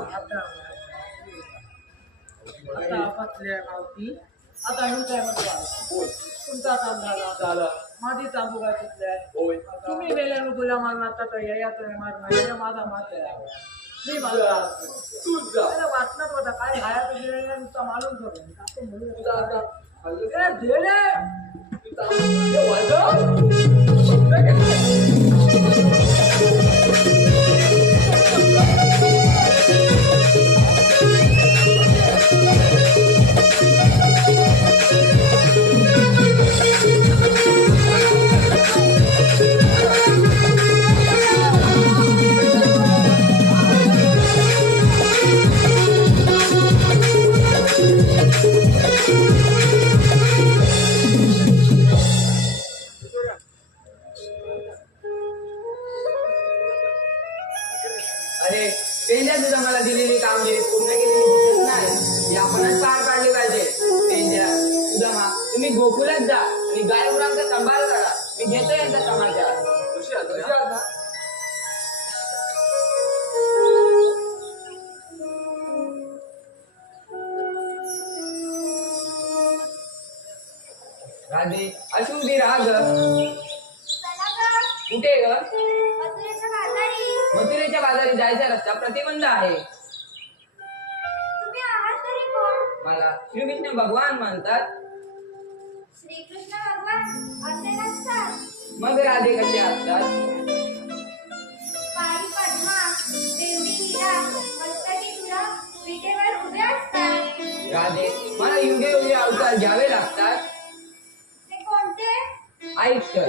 आता गावती मी काय म्हणतो? तुमचा काम झाला झालं. माझी चांबू काय तिथल्या होय. तुम्ही गेल्यानं गुला मारून आता तर या यात्रे मारून या माझा मात आहे मी अरे वाचनात होता काय हाया तर नुसता तुझा आता. हल्लं ए, गेले. अरे त्यांच्या सुद्धा मला दिलेली कामगिरी पूर्ण केलेली दिसत नाही. ती आपणच पार पाडली पाहिजे. त्यांच्या सुद्धा मा तुम्ही गोकुलात जा आणि गायमुरांचा सांभाळ करा. मी घेतो यांचा समाचार. कशी आहे? आता? राधे राग कुठे ग? मथुरेच्या बाजारी. जायचा रस्ता. प्रतिबंध आहे. मला श्रीकृष्ण भगवान श्रीकृष्ण नसतात. मग राधे कसे असतात? राधे मला युगे युगे अवतार घ्यावे लागतात. ऐक तर